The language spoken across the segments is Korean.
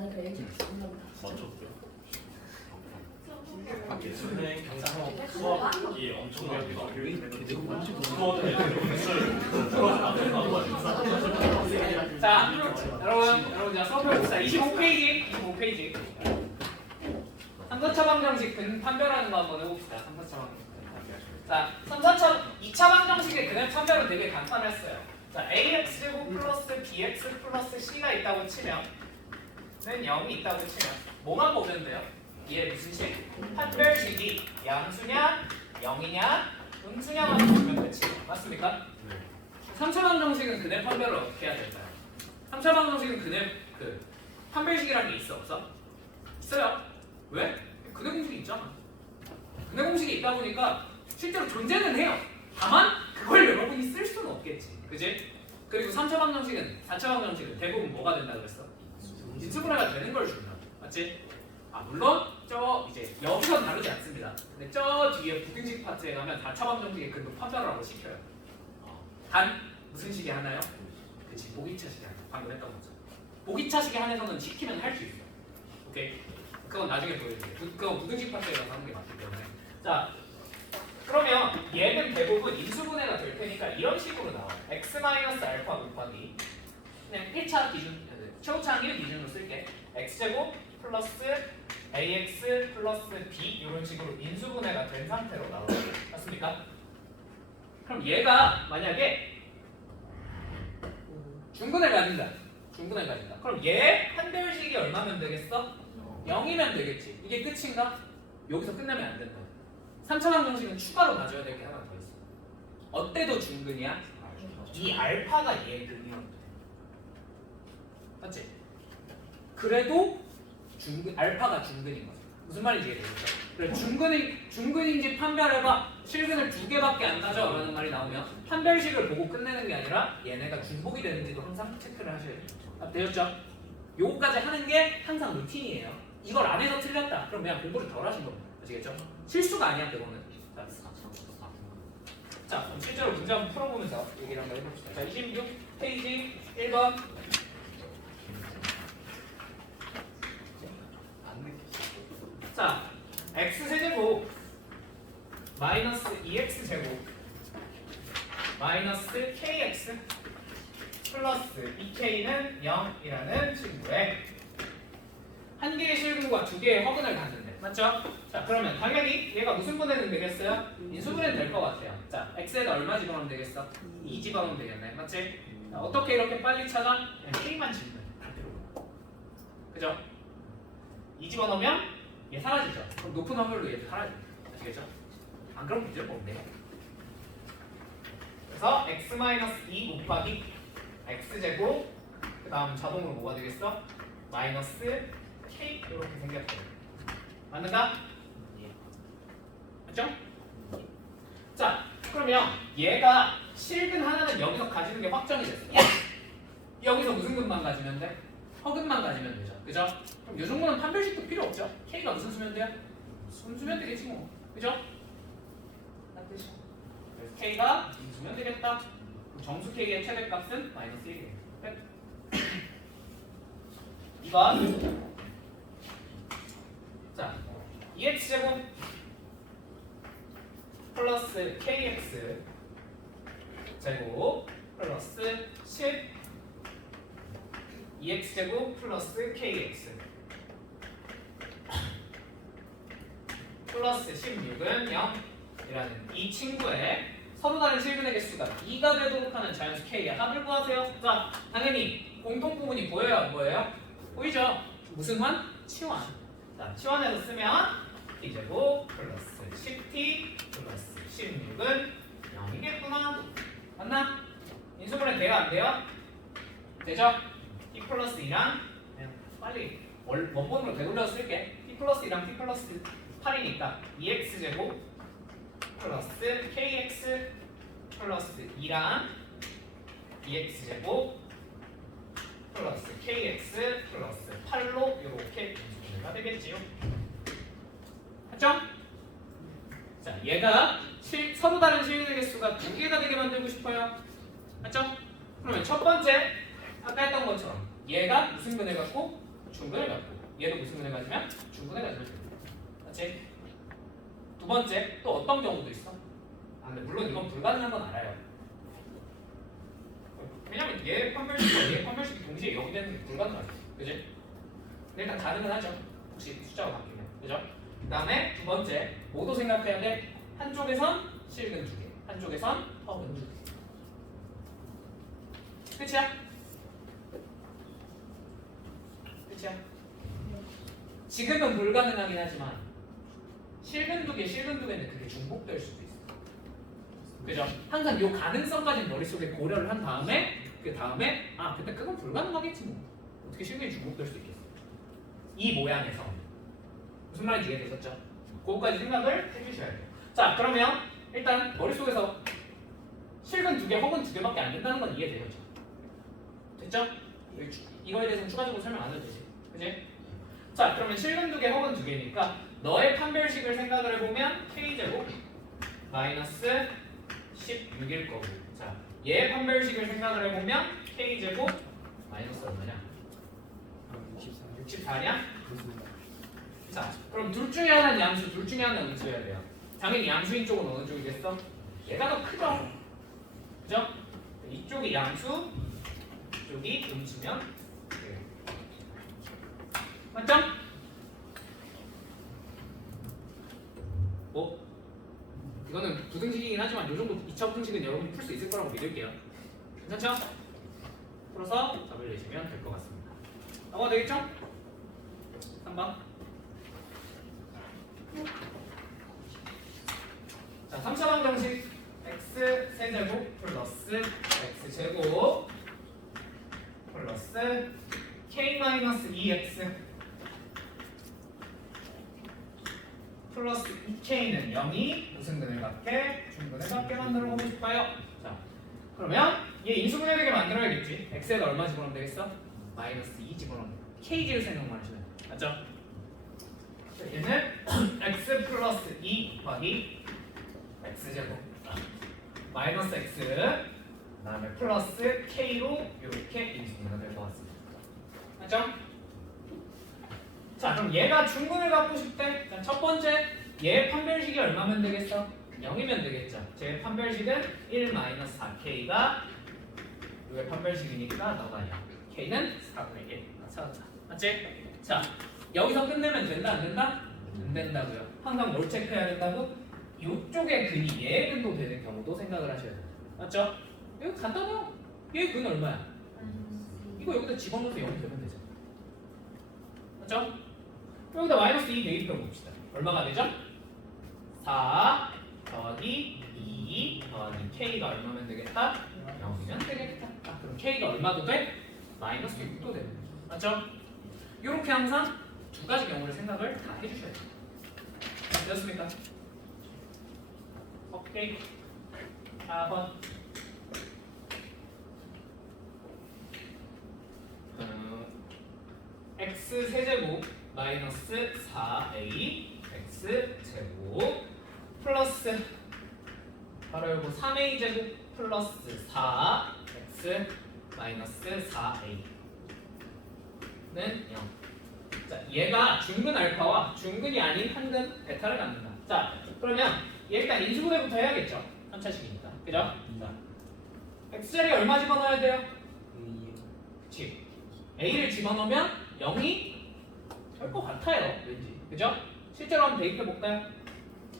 나는 그래 일찍 죽는다고. 맞췄어요. 수능 경상학 수학이 엄청 어렵다. 자, 여러분 자 수업 해봅시다. 25페이지. 삼사차 방정식 근 판별하는 거 한번 해봅시다. 삼사차 방정식 근 판별. 자, 2차 방정식의 근의 판별은 되게 간단했어요. 자, ax제곱 플러스 bx 플러스 c가 있다고 치면 는 0이 있다고 치면 뭐만 보면 돼요? 얘 무슨 식? 판별식이 양수냐, 0이냐, 음수냐만 보면 끝이에요. 맞습니까? 3차 방정식은 근의 판별을 어떻게 해야 될까요? 3차 방정식은 근의 판별식이라는 게 있어 없어? 있어요. 왜? 근의 공식이 있잖아. 근의 공식이 있다 보니까 실제로 존재는 해요. 다만 그걸 여러분이 쓸 수는 없겠지. 그지? 그리고 3차 방정식은 4차 방정식은 대부분 뭐가 된다 그랬어? 인수분해가 되는 걸 준다. 맞지? 아 물론 저 이제 여기선 다르지 않습니다. 근데 저 뒤에 부등식 파트에 가면 4차 방정식의 근도 판별하라고 시켜요. 단 무슨 식이 하나요? 그치 보기차식이 하나. 방금 했던 거죠. 보기차식에 한해서는 시키면 할 수 있어. 오케이? 그건 나중에 보여줄게. 그건 부등식 파트에 가서 하는 게 맞기 때문에. 자 그러면 얘는 대부분 인수분해가 될 테니까 이런 식으로 나와요. x-알파 곱하기 그냥 1차 기준, 최고차항 1 기준으로 쓸게. x제곱 플러스 ax 플러스 b 이런 식으로 인수분해가 된 상태로 나와요. 맞습니까? 그럼 얘가 만약에 중근을 가진다. 그럼 얘 판별식이 얼마면 되겠어? 0이면 되겠지. 이게 끝인가? 여기서 끝나면 안 된다. 3차 방정식은 추가로 가져야 될 게 하나 더 있어. 어때도 중근이야? 이 알파가 얘 근이었대. 맞지? 그래도 알파가 중근인 거죠. 무슨 말인지 이해되겠죠? 그래 중근인지 판별해봐. 실근을 2개밖에 안 가져 라는 말이 나오면 판별식을 보고 끝내는 게 아니라 얘네가 중복이 되는지도 항상 체크를 하셔야 돼요. 아, 되셨죠? 요거까지 하는 게 항상 루틴이에요. 이걸 안 해서 틀렸다. 그럼 그냥 공부를 덜 하신 겁니다. 아시겠죠? 실수가 아니야 그거는. 자, 그럼 실제로 문제 한번 풀어보면서 얘기를 한번 해봅시다. 자, 26페이지 1번. 자, x세제곱 마이너스 2x제곱 마이너스 kx 플러스 2k는 0이라는 친구의 한 개의 실근과 두 개의 허근을 갖는데 맞죠? 자 그러면 당연히 얘가 무슨 분해는 되겠어요? 인수분해는 될 것 같아요. 자 x에다 얼마 집어넣으면 되겠어? 2 집어넣으면 되겠네. 맞지? 자, 어떻게 이렇게 빨리 찾아? 그냥 k만 집으면 다 들어가. 그죠? 2 집어넣으면 얘 사라지죠? 그럼 높은 확률로 얘 사라집니다. 아시겠죠? 안 그럼 문제를 뭔데? 그래서 x-2 곱하기 x제곱 그 다음 자동으로 뭐가 되겠어? 마이너스 k 이렇게 생겼어요. 맞는가? 맞죠? 자 그러면 얘가 실근 하나는 여기서 가지는 게 확정이 됐어. 여기서 무슨 근만 가지면 돼? 허근만 가지면 되죠. 그죠? 그럼 이 정도는 판별식도 필요 없죠. k가 무슨 수면 돼요? 음수면 되겠지 뭐. 그죠? 그래서 k가 음수면 되겠다. 그럼 정수 k의 최대값은 마이너스 1이에요. 2번. 자, 2x제곱 플러스 kx 제곱 플러스 10 2x제곱 플러스 kx 플러스 16은 0이라는 이 친구의 서로 다른 실근의 개수가 2가 되도록 하는 자연수 k의 합을 구하세요. 자, 당연히 공통 부분이 보여요? 안 보여요? 보이죠? 무슨 환? 치환. 자, 치환해서 쓰면 t제곱 플러스 10t 플러스 16은 0이겠구나. 맞나? 인수분해 돼요? 안 돼요? 되죠? t 플러스 2랑 그냥 빨리 원본으로 되돌려서 쓸게. t 플러스 2랑 t 플러스 8이니까 2x제곱 플러스 kx 플러스 2랑 2x제곱 플러스 kx 플러스 8로 이렇게 인수분해가 되겠지요. 맞죠? 자, 얘가 서로 다른 실근의 개수가 2개가 되게 만들고 싶어요. 맞죠? 그러면 첫 번째 아까 했던 것처럼 얘가 무슨 근을 갖고 중근을 갖고 얘도 무슨 근을 가지면 중근을 가지면 돼. 맞지? 두 번째 또 어떤 경우도 있어? 아 근데 물론 이건 불가능한 건 알아요. 왜냐면 얘 판별식과 얘 판별식이 동시에 여기 되는 게 불가능하지. 그지? 근데 일단 가능은 하죠. 혹시 숫자가 바뀌면. 그죠? 그 다음에 두 번째 뭐도 생각해야 돼? 한쪽에선 실근 두 개, 한쪽에선 허근 두 개. 끝이야? 끝이야? 지금은 불가능하긴 하지만 실근 두 개, 실근 두 개는 그게 중복될 수도 있어. 그죠? 항상 요 가능성까지 머릿속에 고려를 한 다음에 그 다음에 아 그때 그건 불가능하겠지 뭐. 어떻게 실근이 중복될 수 있겠어? 이 모양에서 무슨 말인지 이해되셨죠? 그거까지 생각을 해주셔야 돼요. 자 그러면 일단 머릿속에서 실근 두 개, 허근 두 개밖에 안 된다는 건 이해되죠? 됐죠? 이거에 대해서는 추가적으로 설명 안 해도 되지. 그지? 자 그러면 실근 두 개, 허근 두 개니까 너의 판별식을 생각을 해보면 k제곱 마이너스 16일 거고 자 얘 판별식을 생각을 해보면 k제곱 마이너스 얼마냐? 64냐? 자 그럼 둘 중에 하나는 양수, 둘 중에 하나는 음수여야 돼요. 당연히 양수인 쪽은 어느 쪽이겠어? 얘가 더 크죠? 그죠? 이쪽이 양수, 이쪽이 음수면 돼요. 맞죠? 뭐? 이거는 부등식이긴 하지만 이 정도 2차 부등식은 여러분이 풀 수 있을 거라고 믿을게요. 괜찮죠? 풀어서 답을 내시면 될 것 같습니다. 넘어가 되겠죠? 3번. 자, 3차 방정식 x 세제곱 플러스 x 제곱 플러스 k-2x 플러스 2k는 0이 무슨 근을 갖게? 중근을 갖게 만들어 보고 싶어요. 자, 그러면 얘 인수분해 되게 만들어야겠지. x에다 얼마 집어넣으면 되겠어? 마이너스 2 집어넣으면 돼. k제를 생각만 하시면 돼. 맞죠? 자, 얘는 x 플러스 2 곱하기 x제곱 마이너스 x 그 다음에 플러스 k로 이렇게 인수분해가 될 것 같습니다. 맞죠? 자 그럼 얘가 중근을 갖고 싶대. 자, 첫 번째 얘 판별식이 얼마면 되겠어? 0이면 되겠죠. 제 판별식은 1-4k가 이게 판별식이니까 너가 0 k는 4분의 1 찾았다. 맞지? 자 여기서 끝내면 된다 안 된다? 안 된다고요. 항상 뭘 체크해야 된다고? 이쪽에 근이 얘 근도 되는 경우도 생각을 하셔야 돼요. 맞죠? 이거 간단해요. 얘 근 얼마야? 이거 여기다 집어넣어서 0이 되면 되죠. 맞죠? 여기다 마이너스 2 대입해 봅시다. 얼마가 되죠? 4 더하기 2 더하기 k가 얼마면 되겠다? 0이면 되겠다. 아, 그럼 k가 얼마도 돼? 마이너스 6도 되는 거죠. 맞죠? 이렇게 항상 두 가지 경우를 생각을 다 해주셔야 돼요. 되었습니까? 오케이. 4번. x 세제곱 마이너스 4a x 제곱 플러스 바로 요거 3a 제곱 플러스 4 x 마이너스 4a는 0. 자, 얘가 중근 알파와 중근이 아닌 한근 베타를 갖는다. 자, 그러면 얘 일단 인수분해부터 해야겠죠. 3차식이니까. 그죠? 자, x자리에 얼마 집어넣어야 돼요? 그치. a를 집어넣으면 0이 될 것 같아요. 왠지. 그죠? 실제로 한번 대입해 볼까요?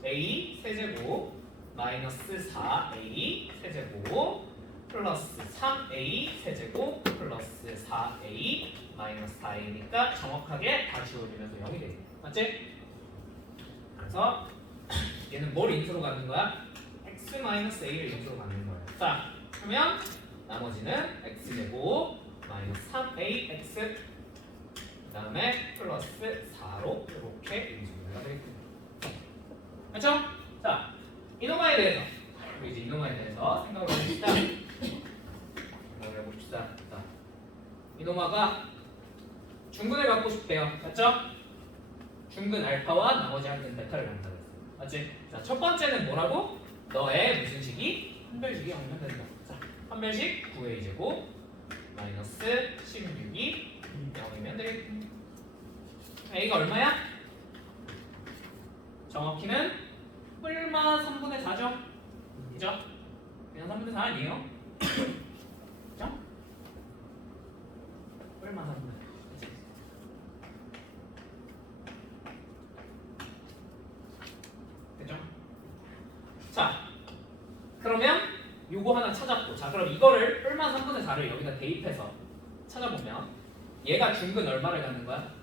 a 세제곱 마이너스 4a 세제곱 플러스 3a 세제곱 플러스 4a 마이너스 4a니까 정확하게 다 지워지면서 0이 돼요. 맞지? 그래서 얘는 뭘 인수로 갖는 거야? x 마이너스 a를 인수로 갖는 거예요. 자, 그러면 나머지는 x제곱 마이너스 3ax 그 다음에 플러스 4로 이렇게 인수분해가 되겠습니다. 맞죠? 자, 이노마에 대해서 우리 이제 이노마에 대해서 생각을 해봅시다. 생각을 해봅시다. 자, 이노마가 중근을 갖고 싶대요. 맞죠? 중근 알파와 나머지 한근 베타를 갖는다고 했어요. 맞지? 자, 첫 번째는 뭐라고? 너의 무슨 식이? 판별식이 0이면 된다. 자, 판별식 9a 제곱 마이너스 16이 0이면 되겠다. A가 얼마야? 정확히는 뿔마 3분의 4죠? 그죠? 그냥 3분의 4 아니에요? 그죠? 뿔마 3분의 4 그치? 됐죠? 자 그러면 요거 하나 찾았고 자 그럼 이거를 뿔마 3분의 4를 여기다 대입해서 찾아보면 얘가 중근 얼마를 갖는 거야?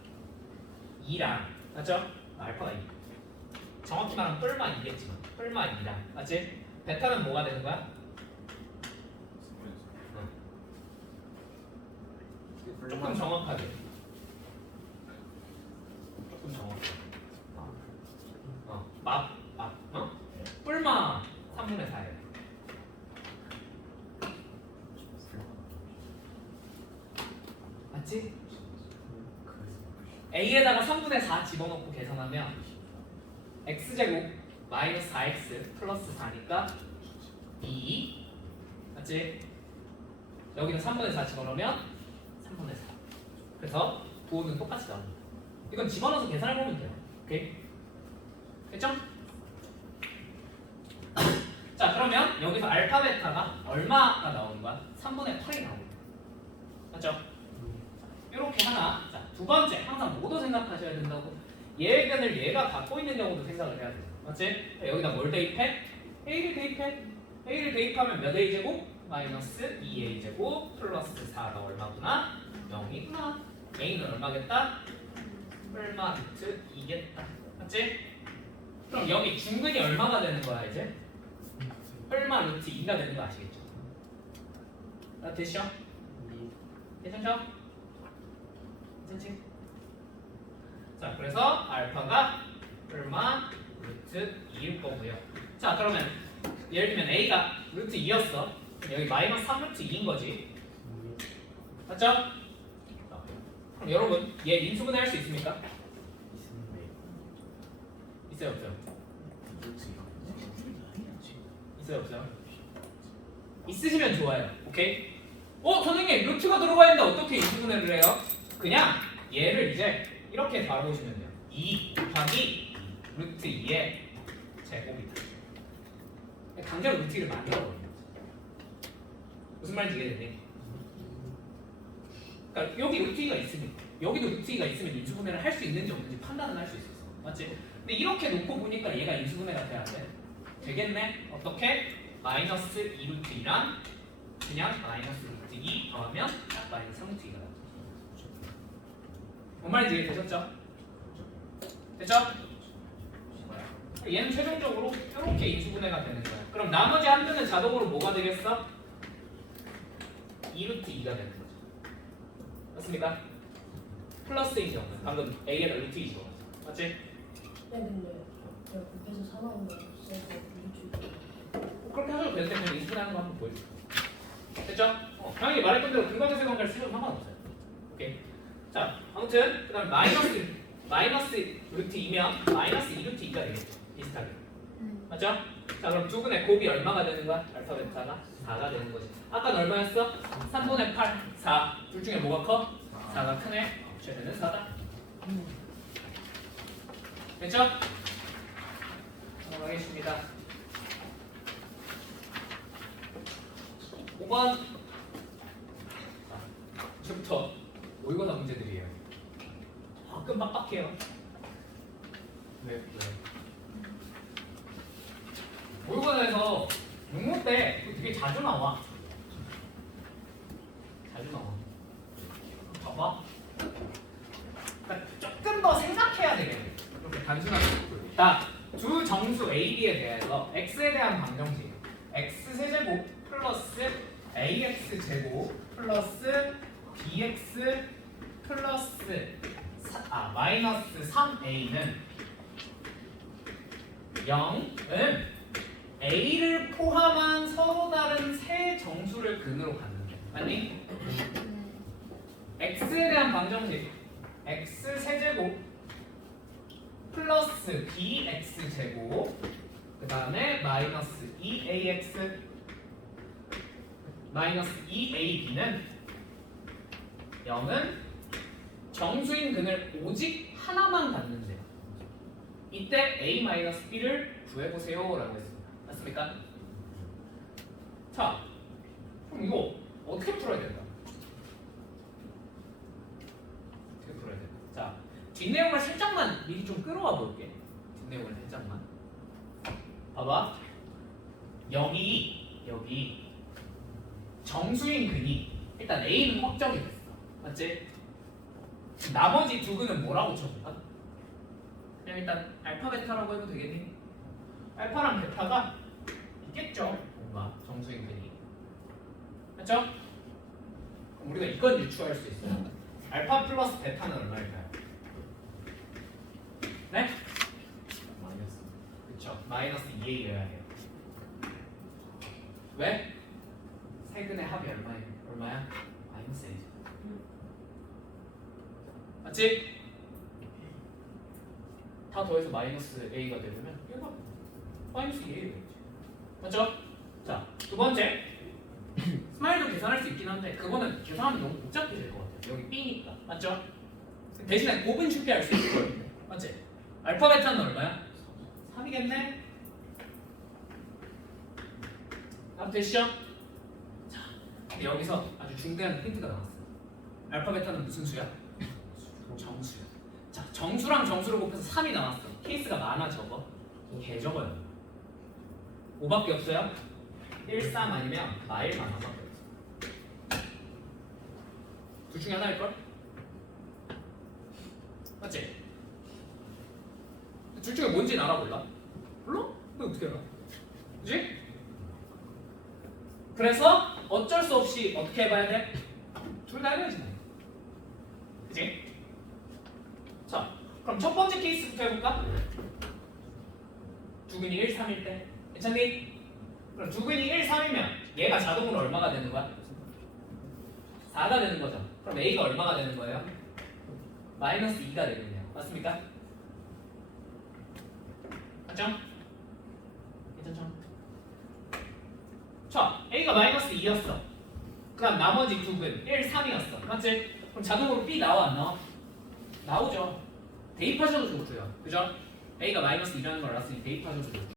2랑 맞죠? 알파가 2 정확히 말하면 뿔마 2겠지만 뿔마 2랑 맞지? 베타는 뭐가 되는 거야? 조금 정확하게 조금 정확하게 뿔마 3분의 4예요 맞지? A에다가 3분의 4 집어넣고 계산하면 x제곱 마이너스 4x 플러스 4니까 2 맞지? 여기는 3분의 4 집어넣으면 3분의 4 그래서 부호는 똑같이 나옵니다 이건 집어넣어서 계산해보면 돼요 오케이? 됐죠? 자 그러면 여기서 알파 베타가 얼마가 나오는 거야? 3분의 8이 나오는 거야 맞죠? 이렇게 하나 자, 두 번째 항상 뭐도 생각하셔야 된다고 얘의 견을 얘가 갖고 있는 경우도 생각을 해야 돼 맞지? 여기다 뭘 대입해? A를 대입해 A를 대입하면 몇 A제곱? 마이너스 2A제곱 플러스 4가 얼마구나? 0이구나 A는 얼마겠다? 뿔마 루트 2겠다 맞지? 그럼 여기 중근이 얼마가 되는 거야 이제? 뿔마 루트 2가 되는 거 아시겠죠? 됐죠? 괜찮죠? 괜찮지? 자 그래서 알파가 뿔마 루트 2일 거고요 자 그러면 예를 들면 A가 루트 2였어 여기 마이너스 3 루트 2인 거지 맞죠? 그럼 여러분 얘 인수분해 할 수 있습니까? 있어요 없어요? 있어요 없어요? 있으시면 좋아요 오케이? 선생님 루트가 들어가 있는데 어떻게 인수분해를 해요? 그냥 얘를 이제 이렇게 바라보시면 돼요 2 곱하기 루트 2의 제곱이다 강제로 루트 2를 만들어버리는 거죠 무슨 말인지 이해됐니? 그러니까 여기 루트 2가 있으면 여기도 루트 2가 있으면 인수분해를 할 수 있는지 없는지 판단을 할 수 있었어 맞지? 근데 이렇게 놓고 보니까 얘가 인수분해가 돼야 돼 되겠네? 어떻게? 마이너스 2 루트 2랑 그냥 마이너스 루트 2 더하면 딱 마이너스 3 루트 2가 나죠 뭔 말인지 이해되셨죠? 됐죠? 얘는 최종적으로 이렇게 인수분해가 되는 거야 그럼 나머지 한 개는 자동으로 뭐가 되겠어? 2 루트 2가 되는 거죠 맞습니까? 플러스 2죠 방금 A에다 루트 2죠 맞지? 네, 근데 제가 국회에서 사나운 거 없어서 그렇게 하셔도 되는데 그냥 인수분해하는 거 한번 보여줄게요 됐죠? 당연히 말했던 대로 근거대세 관계를 쓰셔도 상관없어요 오케이 자 아무튼 그 다음에 마이너스 루트 2면 마이너스 2 루트 2가 되겠죠 비슷하게 맞죠? 자 그럼 두 분의 곱이 얼마가 되는 거야? 알파 베타가 4가 되는 거지 아까는 얼마였어? 3분의 8, 4 둘 중에 뭐가 커? 4가 크네 최대는 4다 됐죠? 넘어가겠습니다 5번 지금부터 모의고사 문제들이에요 조금 빡빡해요 왜? 모의고사에서 육모 때 되게 자주 나와 봐봐 그러니까 조금 더 생각해야 되겠네 이렇게 단순하게 두 정수 A, B에 대해서 X에 대한 방정식 X세제곱 플러스 AX제곱 플러스 BX 플러스 마이너스 3A는 0은 A를 포함한 서로 다른 세 정수를 근으로 갖는데 맞니? X에 대한 방정식 X세제곱 플러스 BX제곱 그 다음에 마이너스 2AX 마이너스 2AB는 0은 정수인 근을 오직 하나만 갖는데 이때 A-B를 구해보세요 라고 했습니다. 맞습니까? 자, 그럼 이거 어떻게 풀어야 된다? 어떻게 풀어야 된다? 자, 뒷내용을 살짝만 미리 좀 끌어와 볼게. 뒷내용을 살짝만. 봐봐. 여기 정수인 근이 일단 A는 확정이 됐어. 맞지? 나머지 두 근은 뭐라고 쳐볼까? 그냥 일단 알파 베타라고 해도 되겠니? 알파랑 베타가 있겠죠. 뭔가 정수인 근이. 맞죠? 그럼 우리가 이건 유추할 수 있어요. 알파 플러스 베타는 얼마일까요? 네? 마이너스. 그쵸. 마이너스 2A여야 해요. 왜? 세 근의 합이 얼마야? 마이너스 A죠. 맞지? 다 더해서 마이너스 A가 되려면 얘가 마이너스 2A가 되지. 맞죠? 자, 두 번째. 스마일도 계산할 수 있긴 한데 그거는 계산하면 너무 복잡해 질 것 같아요. 여기 B니까. 맞죠? 대신에 곱은 쉽게 할 수 있을 거예요. 맞지? 알파 베타는 얼마야? 3이겠네? 답 되시죠? 자, 근데 여기서 아주 중대한 힌트가 나왔어요. 알파 베타는 무슨 수야? 정수야. 자, 정수랑 정수를 곱해서 3이 나왔어. 케이스가 많아 적어? 개 적어요. 5밖에 없어요? 1, 3 아니면 마일만 하밖에 없어. 둘 중에 하나일걸? 맞지? 둘 중에 뭔지는 알아볼라? 몰라? 근데 어떻게 알아? 그치? 그래서 어쩔 수 없이 어떻게 해봐야 돼? 둘 다 해야지. 그치? 자, 그럼 첫 번째 케이스부터 해볼까? 두 근이 1, 3일 때 괜찮니? 그럼 두 근이 1, 3이면 얘가 자동으로 얼마가 되는 거야? 4가 되는 거죠. 그럼 A가 얼마가 되는 거예요? 마이너스 2가 되겠네요. 맞습니까? 맞죠? 괜찮죠? 자, A가 마이너스 2였어. 그 다음 나머지 두 근 1, 3이었어. 맞지? 그럼 자동으로 B 나와 안 나와? 나오죠. 대입하셔도 좋고요. 그죠? A가 마이너스 2라는 걸 알았으니 대입하셔도 좋고.